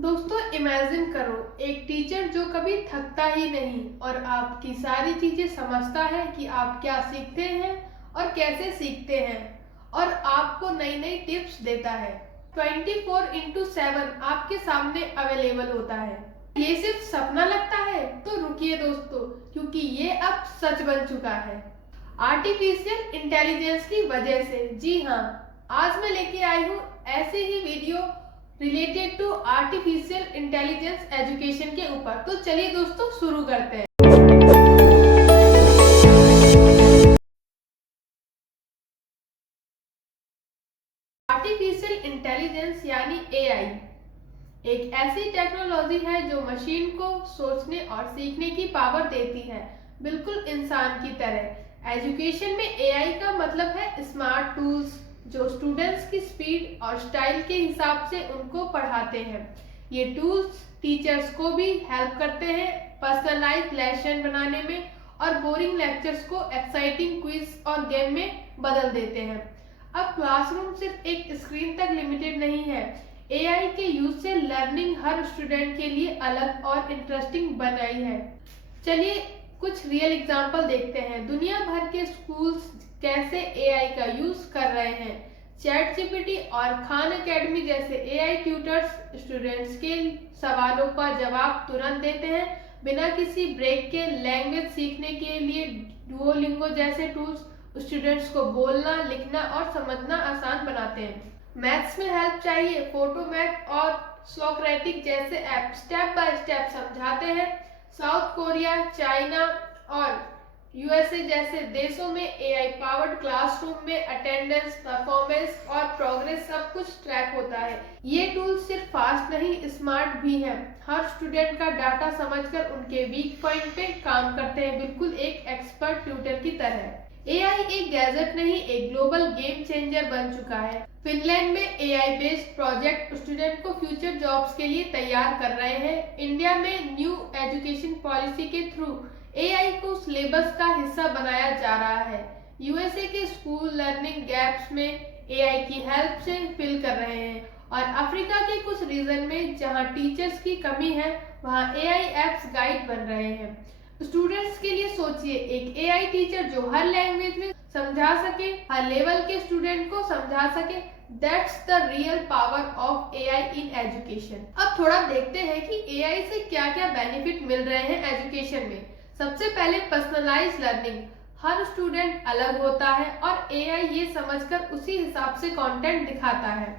दोस्तों इमेजिन करो एक टीचर जो कभी थकता ही नहीं और आपकी सारी चीजें समझता है कि आप क्या सीखते हैं और कैसे सीखते हैं और आपको नई नई टिप्स देता है। 24/7 आपके सामने अवेलेबल होता है। ये सिर्फ सपना लगता है तो रुकिए दोस्तों, क्योंकि ये अब सच बन चुका है आर्टिफिशियल इंटेलिजेंस की वजह से। जी हाँ, आज मैं लेके आई हूँ ऐसे ही video related to artificial intelligence education के ऊपर। तो चलिए दोस्तों शुरू करते हैं। आर्टिफिशियल इंटेलिजेंस यानी एआई एक ऐसी टेक्नोलॉजी है जो मशीन को सोचने और सीखने की पावर देती है, बिल्कुल इंसान की तरह। एजुकेशन में एआई का मतलब है स्मार्ट टूल्स जो स्टूडेंट्स की स्पीड और स्टाइल के हिसाब से उनको पढ़ाते हैं। ये टूल्स टीचर्स को भी हेल्प करते हैं पर्सनलाइज लेसन बनाने में और बोरिंग लेक्चर्स को एक्साइटिंग क्विज और गेम में बदल देते हैं। अब क्लासरूम सिर्फ एक स्क्रीन तक लिमिटेड नहीं है। एआई के यूज से लर्निंग हर स्टूडेंट के लिए अलग और इंटरेस्टिंग बनाई है। चलिए कुछ रियल एग्जांपल देखते हैं। दुनिया भर के स्कूल्स कैसे एआई का यूज कर रहे हैं। चैट जीपीटी और खान एकेडमी जैसे एआई ट्यूटर्स स्टूडेंट्स के सवालों का जवाब तुरंत देते हैं बिना किसी ब्रेक के। लैंग्वेज सीखने के लिए डुओलिंगो जैसे टूल्स स्टूडेंट्स को बोलना, लिखना और समझना आसान बनाते हैं। मैथ्स में हेल्प चाहिए, फोटो मैथ और सोक्रेटिक जैसे ऐप स्टेप बाय स्टेप समझाते हैं। साउथ कोरिया, चाइना और यूएसए जैसे देशों में एआई पावर्ड क्लासरूम में अटेंडेंस, परफॉर्मेंस और प्रोग्रेस सब कुछ ट्रैक होता है। ये टूल सिर्फ फास्ट नहीं, स्मार्ट भी है। हर स्टूडेंट का डाटा समझकर उनके वीक पॉइंट पे काम करते हैं, बिल्कुल एक एक्सपर्ट ट्यूटर की तरह। एआई एक गैजेट नहीं, एक ग्लोबल गेम चेंजर बन चुका है। फिनलैंड में एआई बेस्ड प्रोजेक्ट स्टूडेंट को फ्यूचर जॉब्स के लिए तैयार कर रहे हैं। इंडिया में न्यू एजुकेशन पॉलिसी के थ्रू एआई को सिलेबस का हिस्सा बनाया जा रहा है। यूएसए के स्कूल लर्निंग गैप्स में एआई की हेल्प से फिल कर रहे हैं और अफ्रीका के कुछ रीजन में जहां टीचर्स की कमी है वहां एआई एप्स गाइड बन रहे हैं। स्टूडेंट्स के लिए सोचिए, एक एआई टीचर जो हर लैंग्वेज में समझा सके, हर लेवल के स्टूडेंट को समझा सके। That's the real power of AI in education. अब थोड़ा देखते हैं कि एआई से क्या क्या बेनिफिट मिल रहे हैं एजुकेशन में। सबसे पहले पर्सनलाइज लर्निंग। हर स्टूडेंट अलग होता है और एआई ये समझकर उसी हिसाब से कंटेंट दिखाता है।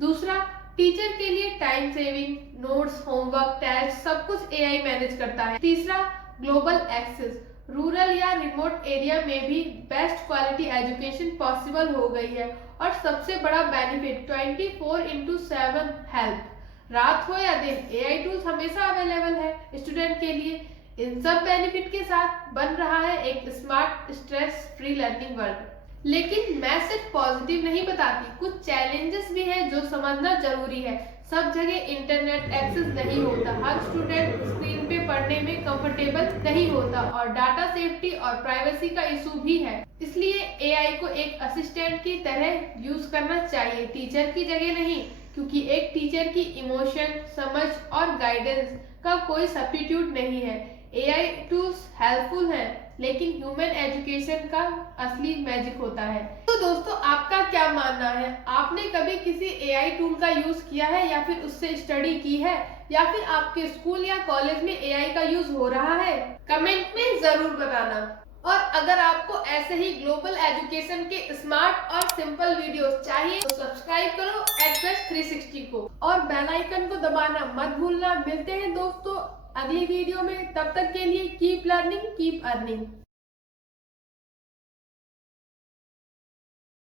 दूसरा, टीचर के लिए time saving, notes, homework, test सब कुछ एआई मैनेज करता है। तीसरा, ग्लोबल एक्सेस। रूरल या रिमोट एरिया में भी बेस्ट क्वालिटी एजुकेशन पॉसिबल हो गई है। और सबसे बड़ा बेनिफिट 24/7 हेल्प। रात हो या दिन एआई टूल्स हमेशा अवेलेबल है स्टूडेंट के लिए। इन सब बेनिफिट के साथ बन रहा है एक smart stress free learning world. लेकिन मैं सिर्फ पॉजिटिव नहीं बताती, कुछ चैलेंजेस भी हैं जो समझना जरूरी है। सब जगह इंटरनेट एक्सेस नहीं होता, हर स्टूडेंट स्क्रीन पे पढ़ने में कंफर्टेबल नहीं होता और डाटा सेफ्टी और प्राइवेसी का इशू भी है। इसलिए एआई को एक असिस्टेंट की तरह यूज करना चाहिए, टीचर की जगह नहीं, क्योंकि एक टीचर की इमोशन, समझ और गाइडेंस का कोई सब्स्टिट्यूट नहीं है। एआई टूल्स हेल्पफुल हैं, लेकिन ह्यूमन एजुकेशन का असली मैजिक होता है। तो दोस्तों आपका क्या मानना है? आपने कभी किसी एआई टूल का यूज किया है या फिर उससे स्टडी की है, या फिर आपके स्कूल या कॉलेज में एआई का यूज हो रहा है? कमेंट में जरूर बताना। और अगर आपको ऐसे ही ग्लोबल एजुकेशन के स्मार्ट और सिंपल वीडियोस चाहिए तो सब्सक्राइब करो एडवेस्ट 360 को और बेल आइकन को दबाना मत भूलना। मिलते हैं दोस्तों अगली वीडियो में, तब तक के लिए कीप लर्निंग कीप अर्निंग।